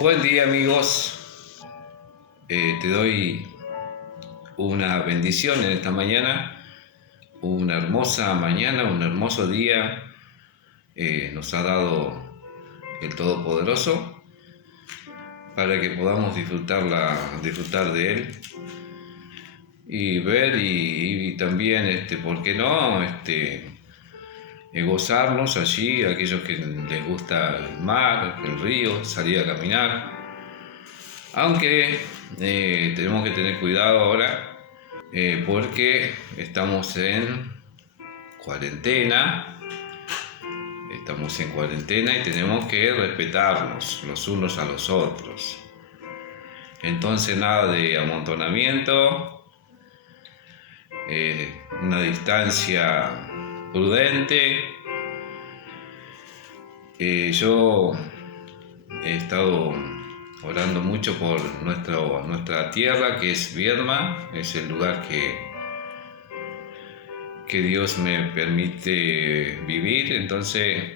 Buen día, amigos. Te doy una bendición en esta mañana, una hermosa mañana, un hermoso día nos ha dado el Todopoderoso para que podamos disfrutar de Él y ver y también, ¿por qué no? Gozarnos allí, aquellos que les gusta el mar, el río, salir a caminar. Aunque tenemos que tener cuidado ahora porque estamos en cuarentena. Y tenemos que respetarnos los unos a los otros. Entonces nada de amontonamiento, una distancia prudente. Yo he estado orando mucho por nuestra tierra, que es Viedma. Es el lugar que Dios me permite vivir. Entonces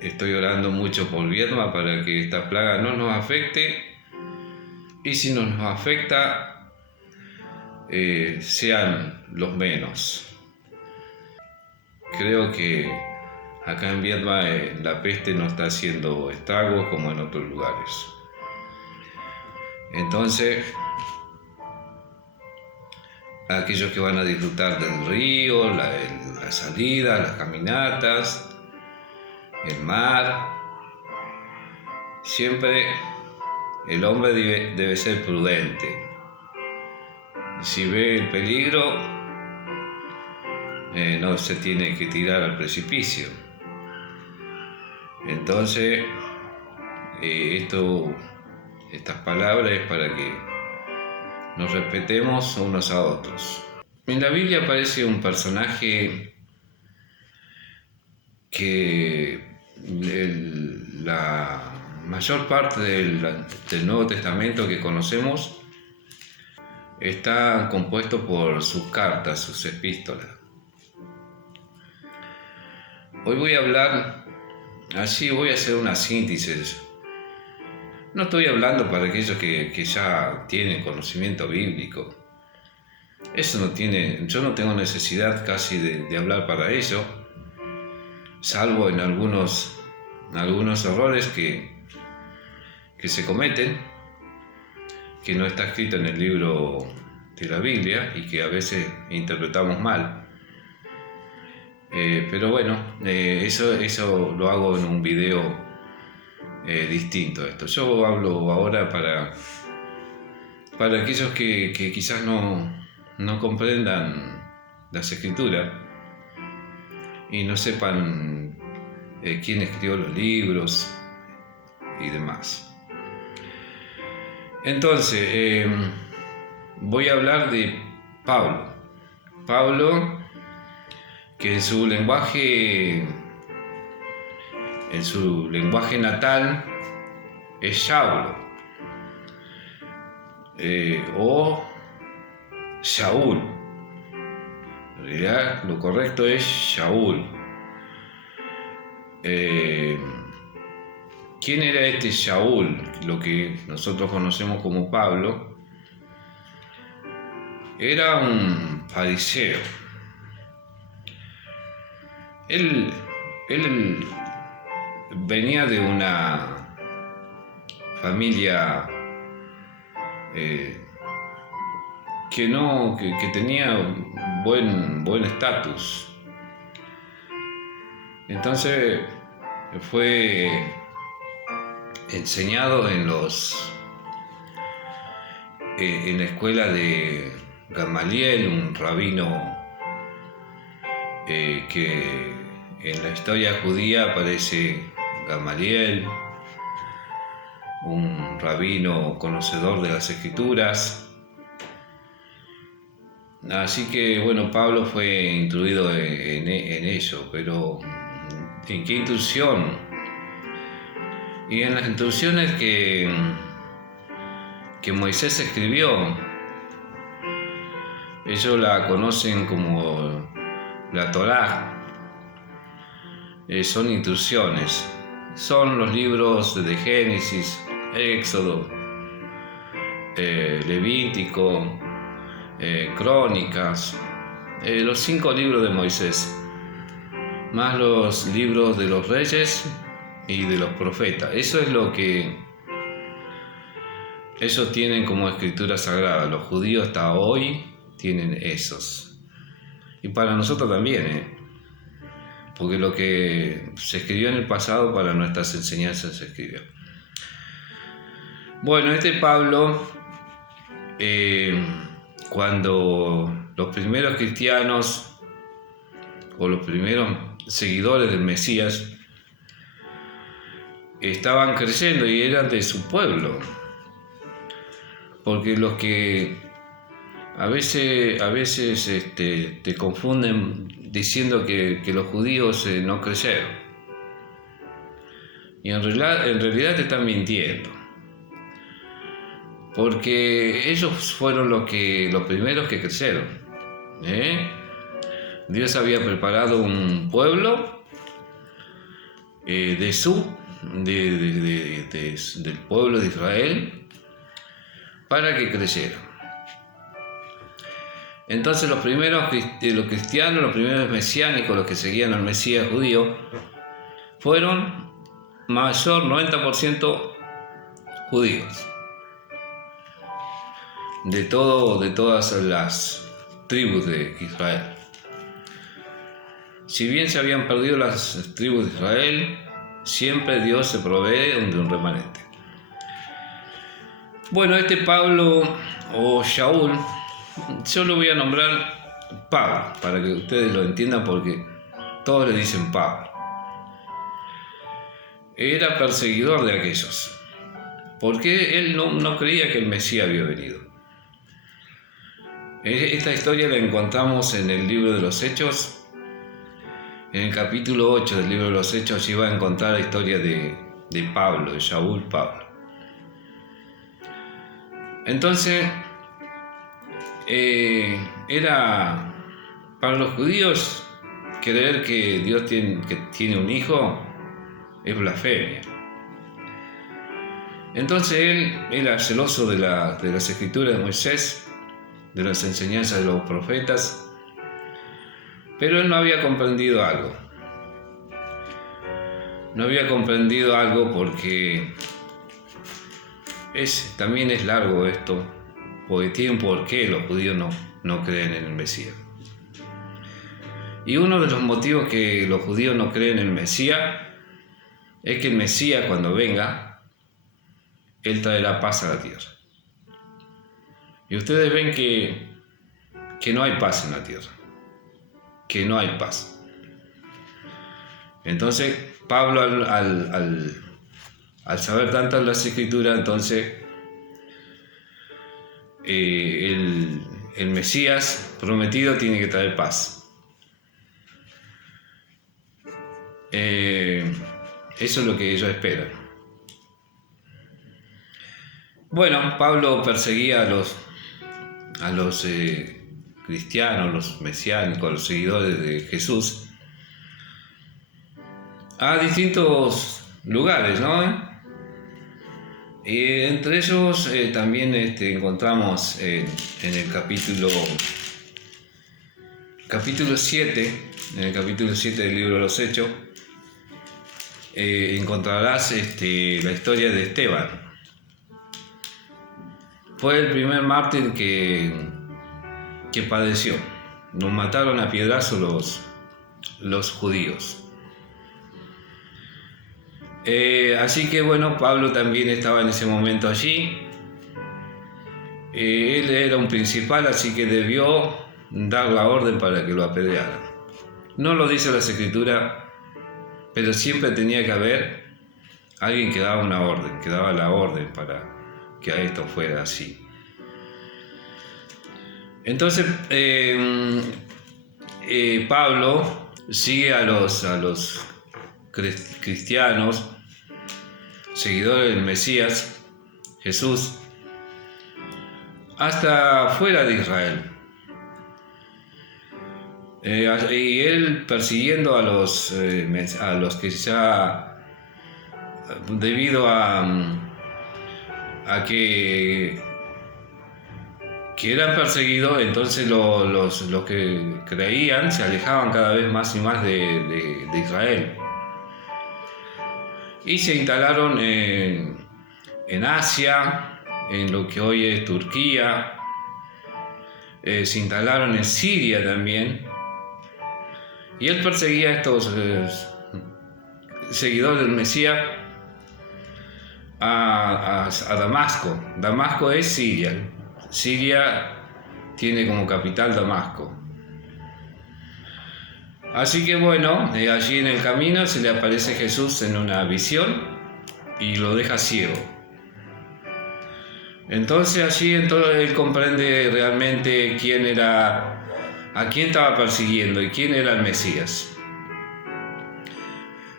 estoy orando mucho por Viedma para que esta plaga no nos afecte, y si no nos afecta, sean los menos. Creo que acá en Viedma la peste no está haciendo estragos como en otros lugares. Entonces, aquellos que van a disfrutar del río, la salida, las caminatas, el mar, siempre el hombre debe ser prudente. Si ve el peligro, no se tiene que tirar al precipicio. Entonces, estas palabras es para que nos respetemos unos a otros. En la Biblia aparece un personaje que la mayor parte del Nuevo Testamento que conocemos está compuesto por sus cartas, sus epístolas. Hoy voy a hablar, voy a hacer una síntesis. No estoy hablando para aquellos que ya tienen conocimiento bíblico. Yo no tengo necesidad casi de hablar para ello, salvo en algunos errores que se cometen, que no está escrito en el libro de la Biblia y que a veces interpretamos mal. Pero bueno, eso lo hago en un video distinto a esto. Yo hablo ahora para aquellos que quizás no comprendan las escrituras y no sepan quién escribió los libros y demás. Entonces, voy a hablar de Pablo, que en su lenguaje natal es Saulo, o Saúl. En realidad lo correcto es Saúl. ¿Quién era este Saúl? Lo que nosotros conocemos como Pablo. Era un fariseo. Él venía de una familia que tenía buen estatus. Entonces fue enseñado en la escuela de Gamaliel, un rabino que en la historia judía aparece Gamaliel, un rabino conocedor de las escrituras. Así que bueno, Pablo fue instruido en ello, pero ¿en qué instrucción? Y en las instrucciones que Moisés escribió. Ellos la conocen como la Torá. Son instrucciones. son los libros de Génesis, Éxodo, Levítico, Crónicas, los 5 libros de Moisés, más los libros de los reyes y de los profetas. Eso es lo que ellos tienen como escritura sagrada. Los judíos hasta hoy tienen esos. Y para nosotros también, porque lo que se escribió en el pasado para nuestras enseñanzas se escribió. Bueno, este Pablo, cuando los primeros cristianos o los primeros seguidores del Mesías estaban creyendo y eran de su pueblo, porque los que a veces te confunden diciendo que los judíos no creyeron, y en realidad te están mintiendo, porque ellos fueron los primeros que creyeron. Dios había preparado un pueblo del pueblo de Israel para que creyeran. Entonces los cristianos, los primeros mesiánicos, los que seguían al Mesías judío, fueron mayor 90% judíos, de todas las tribus de Israel. Si bien se habían perdido las tribus de Israel, siempre Dios se provee de un remanente. Bueno, este Pablo o Shaul, yo lo voy a nombrar Pablo, para que ustedes lo entiendan, porque todos le dicen Pablo. Era perseguidor de aquellos, porque él no creía que el Mesías había venido. Esta historia la encontramos en el libro de los Hechos. En el capítulo 8 del libro de los Hechos se iba a encontrar la historia de Pablo, de Shaul Pablo. Entonces, era para los judíos creer que Dios tiene un hijo es blasfemia. Entonces él era celoso de las escrituras de Moisés, de las enseñanzas de los profetas, pero él no había comprendido algo. No había comprendido algo porque también es largo esto, porque tiene un porqué los judíos no creen en el Mesías. Y uno de los motivos que los judíos no creen en el Mesías es que el Mesías, cuando venga, él traerá paz a la tierra. Y ustedes ven que no hay paz en la tierra, que no hay paz. Entonces Pablo al saber tanto las escrituras, entonces el Mesías prometido tiene que traer paz. Eso es lo que ellos esperan. Bueno, Pablo perseguía a los cristianos, los mesiánicos, los seguidores de Jesús, a distintos lugares, ¿no? Y entre ellos también encontramos en el capítulo 7, en el capítulo 7 del libro de los Hechos, encontrarás la historia de Esteban. Fue el primer mártir que padeció. Nos mataron a piedrazos los judíos. Así que bueno, Pablo también estaba en ese momento allí. Él era un principal, así que debió dar la orden para que lo apedrearan. No lo dice las escrituras, pero siempre tenía que haber alguien que daba una orden, que daba la orden para que a esto fuera así. Entonces Pablo sigue a los cristianos, seguidores del Mesías, Jesús, hasta fuera de Israel. Y él persiguiendo a los que ya debido a que eran perseguidos, entonces los que creían se alejaban cada vez más y más de Israel. Y se instalaron en Asia, en lo que hoy es Turquía, se instalaron en Siria también. Y él perseguía a estos seguidores del Mesías a Damasco. Damasco es Siria. Siria tiene como capital Damasco. Así que bueno, allí en el camino se le aparece Jesús en una visión y lo deja ciego. Entonces allí él comprende realmente a quién estaba persiguiendo y quién era el Mesías.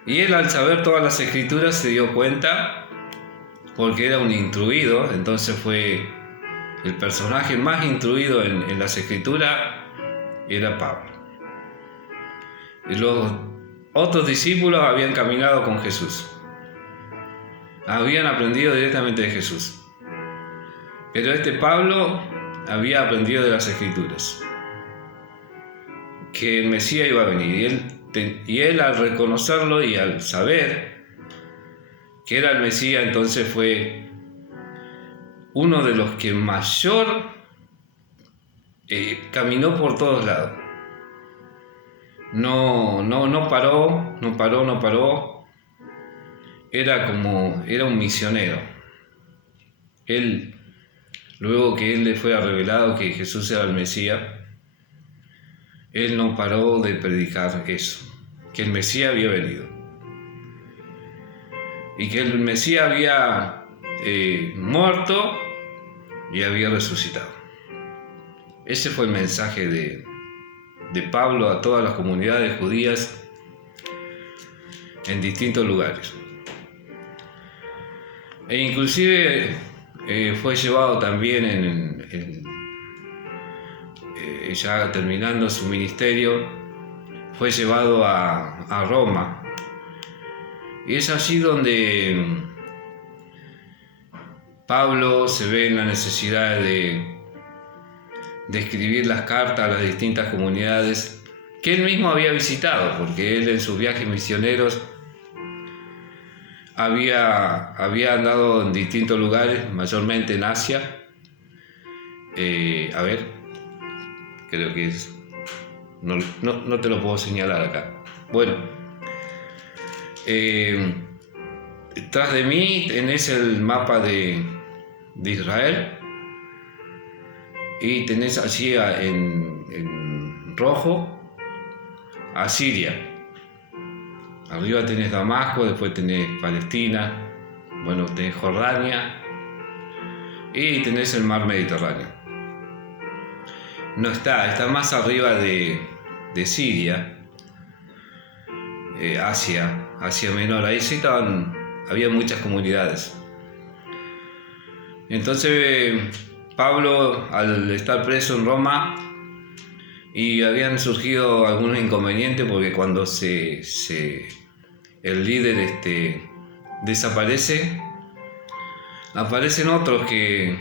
Y él, al saber todas las escrituras, se dio cuenta, porque era un instruido, entonces fue el personaje más instruido en las escrituras, era Pablo. Y los otros discípulos habían caminado con Jesús, habían aprendido directamente de Jesús, pero este Pablo había aprendido de las escrituras, que el Mesías iba a venir, y él al reconocerlo y al saber que era el Mesías, entonces fue uno de los que mayor caminó por todos lados. No paró. Era un misionero. Luego que él le fuera revelado que Jesús era el Mesías, él no paró de predicar eso, que el Mesías había venido y que el Mesías había muerto y había resucitado. Ese fue el mensaje de Pablo a todas las comunidades judías en distintos lugares. E inclusive fue llevado también ya terminando su ministerio, fue llevado a Roma. Y es allí donde Pablo se ve en la necesidad de escribir las cartas a las distintas comunidades que él mismo había visitado, porque él en sus viajes misioneros había andado en distintos lugares, mayormente en Asia. Creo que es... No te lo puedo señalar acá. Bueno, tras de mí tenés el mapa de Israel y tenés allí en rojo a Siria. Arriba tenés Damasco, después tenés Palestina, bueno, tenés Jordania y tenés el mar Mediterráneo. No está más arriba de Siria, Asia Menor. Ahí sí había muchas comunidades. Entonces Pablo, al estar preso en Roma, y habían surgido algunos inconvenientes, porque cuando el líder desaparece, aparecen otros que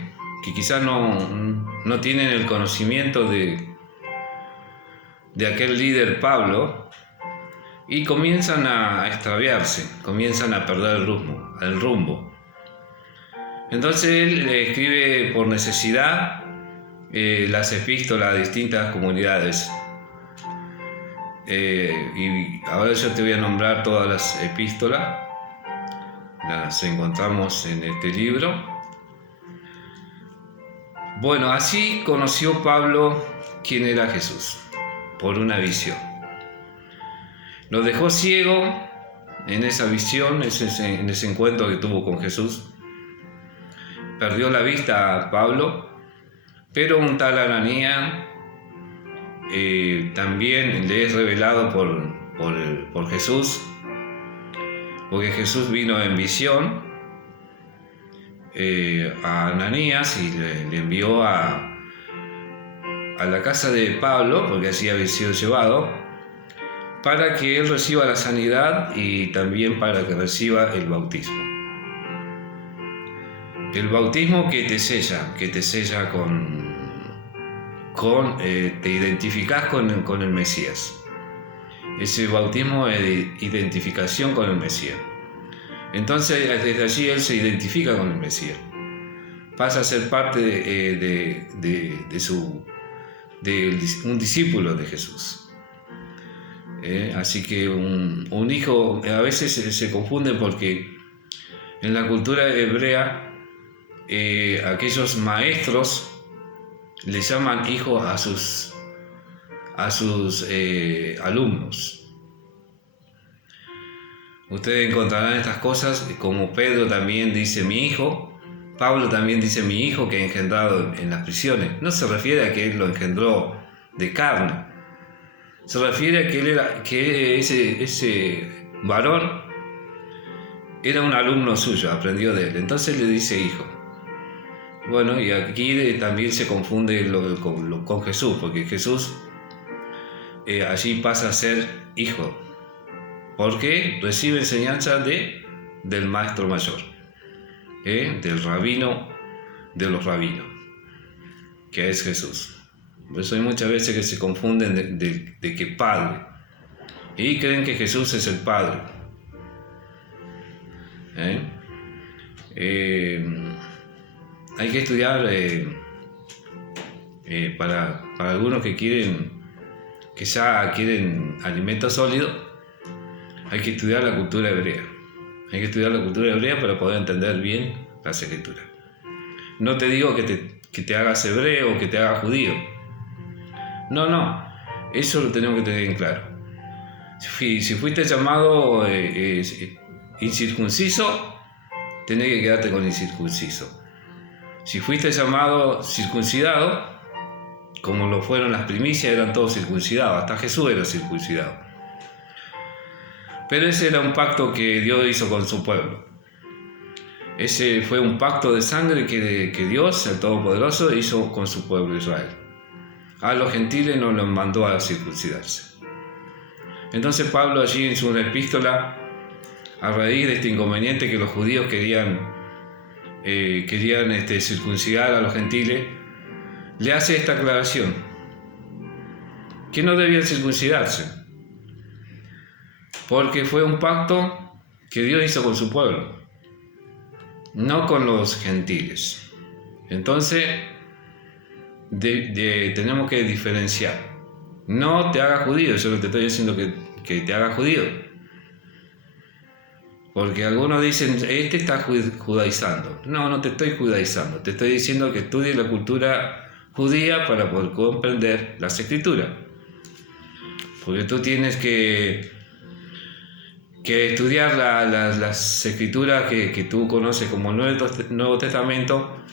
quizás no tienen el conocimiento de aquel líder Pablo, y comienzan a extraviarse, comienzan a perder el rumbo. Entonces él le escribe por necesidad las epístolas a distintas comunidades. Y ahora yo te voy a nombrar todas las epístolas, las encontramos en este libro. Bueno, así conoció Pablo quién era Jesús, por una visión. Lo dejó ciego en esa visión, en ese encuentro que tuvo con Jesús. Perdió la vista a Pablo, pero un tal Ananías también le es revelado por Jesús, porque Jesús vino en visión a Ananías y le envió a la casa de Pablo, porque así había sido llevado, para que él reciba la sanidad y también para que reciba el bautismo. El bautismo que te sella te identificás con el Mesías. Ese bautismo es de identificación con el Mesías. Entonces, desde allí él se identifica con el Mesías. Pasa a ser parte de un discípulo de Jesús. Así que un hijo a veces se confunde porque en la cultura hebrea aquellos maestros le llaman hijos a sus alumnos. Ustedes encontrarán estas cosas como Pedro también dice mi hijo, Pablo también dice mi hijo que he engendrado en las prisiones. No se refiere a que él lo engendró de carne, se refiere a que ese varón era un alumno suyo, aprendió de él, entonces le dice hijo. Bueno, y aquí también se confunde con Jesús, porque Jesús allí pasa a ser hijo, porque recibe enseñanza del maestro mayor, del rabino de los rabinos, que es Jesús. Por eso hay muchas veces que se confunden de que Padre, y creen que Jesús es el Padre. Hay que estudiar para algunos que ya quieren alimento sólido, hay que estudiar la cultura hebrea. Hay que estudiar la cultura hebrea para poder entender bien las escrituras. No te digo que te hagas hebreo o que te hagas judío. No, eso lo tenemos que tener en claro. Si fuiste llamado incircunciso, tenés que quedarte con incircunciso. Si fuiste llamado circuncidado, como lo fueron las primicias, eran todos circuncidados, hasta Jesús era circuncidado. Pero ese era un pacto que Dios hizo con su pueblo. Ese fue un pacto de sangre que Dios, el Todopoderoso, hizo con su pueblo Israel. A los gentiles no los mandó a circuncidarse. Entonces Pablo allí en su epístola, a raíz de este inconveniente que los judíos querían circuncidar a los gentiles, le hace esta aclaración, que no debían circuncidarse, porque fue un pacto que Dios hizo con su pueblo, no con los gentiles. Entonces tenemos que diferenciar. No te hagas judío, yo no te estoy diciendo que te hagas judío, porque algunos dicen, este está judaizando. No te estoy judaizando, te estoy diciendo que estudies la cultura judía para poder comprender las escrituras. Porque tú tienes que estudiar las escrituras que tú conoces como Nuevo Testamento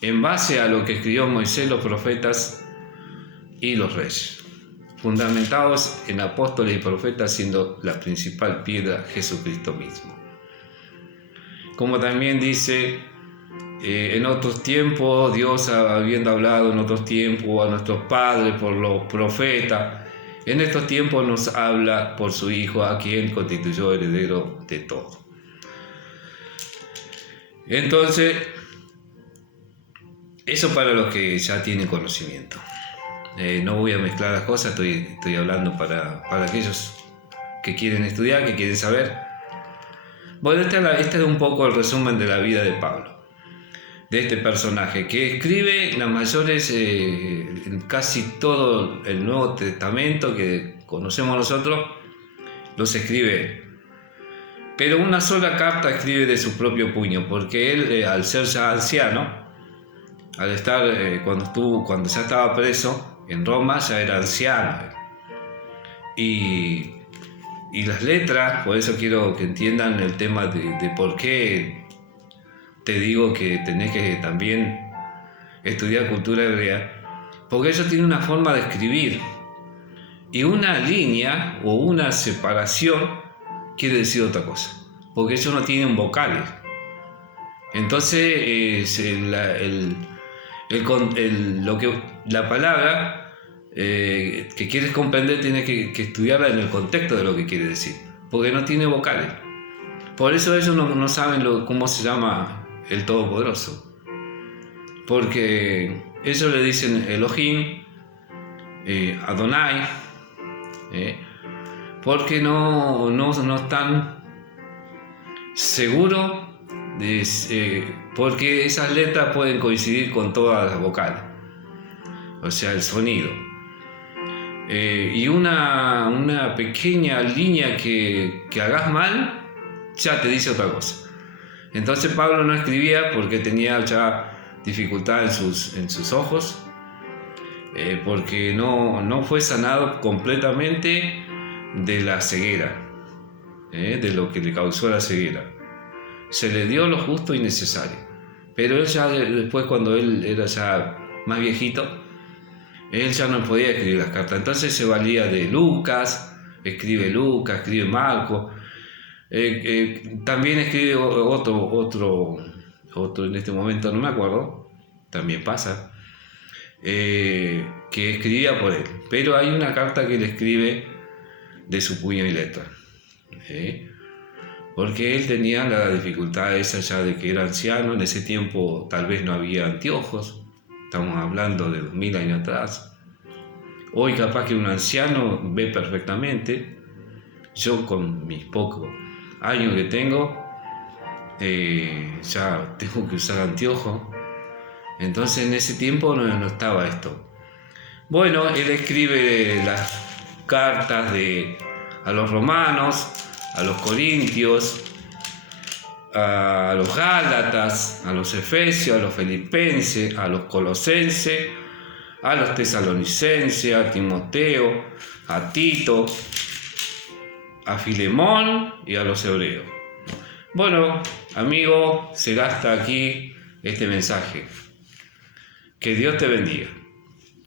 en base a lo que escribió Moisés, los profetas y los reyes, fundamentados en apóstoles y profetas, siendo la principal piedra Jesucristo mismo. Como también dice, en otros tiempos, Dios habiendo hablado en otros tiempos a nuestros padres por los profetas, en estos tiempos nos habla por su Hijo, a quien constituyó heredero de todo. Entonces, eso para los que ya tienen conocimiento. No voy a mezclar las cosas, estoy hablando para aquellos que quieren estudiar, que quieren saber. Bueno, este es un poco el resumen de la vida de Pablo, de este personaje que escribe las mayores, casi todo el Nuevo Testamento que conocemos nosotros, los escribe él. Pero una sola carta escribe de su propio puño, porque él, al ser ya anciano, al estar, cuando ya estaba preso en Roma, ya era anciano. Y las letras, por eso quiero que entiendan el tema de por qué te digo que tenés que también estudiar cultura hebrea, porque ellos tienen una forma de escribir, y una línea o una separación quiere decir otra cosa, porque ellos no tienen vocales. Entonces la palabra que quieres comprender, tienes que estudiarla en el contexto de lo que quiere decir, porque no tiene vocales. Por eso ellos no saben cómo se llama el Todopoderoso, porque ellos le dicen Elohim, Adonai, porque no están seguros, porque esas letras pueden coincidir con todas las vocales, o sea, el sonido. Y una pequeña línea que hagas mal, ya te dice otra cosa. Entonces Pablo no escribía porque tenía ya dificultad en sus ojos, porque no fue sanado completamente de la ceguera, de lo que le causó la ceguera. Se le dio lo justo y necesario, pero él ya después, cuando él era ya más viejito, él ya no podía escribir las cartas, entonces se valía de Lucas, escribe Marcos, también escribe otro, en este momento no me acuerdo, también pasa, que escribía por él, pero hay una carta que él escribe de su puño y letra, porque él tenía la dificultad esa ya de que era anciano. En ese tiempo tal vez no había anteojos, estamos hablando de 2000 años atrás. Hoy capaz que un anciano ve perfectamente. Yo con mis pocos años que tengo, ya tengo que usar anteojos. Entonces en ese tiempo no estaba esto. Bueno, él escribe las cartas a los romanos, a los corintios, a los gálatas, a los efesios, a los filipenses, a los colosenses, a los tesalonicenses, a Timoteo, a Tito, a Filemón y a los hebreos. Bueno, amigo, será hasta aquí este mensaje. Que Dios te bendiga.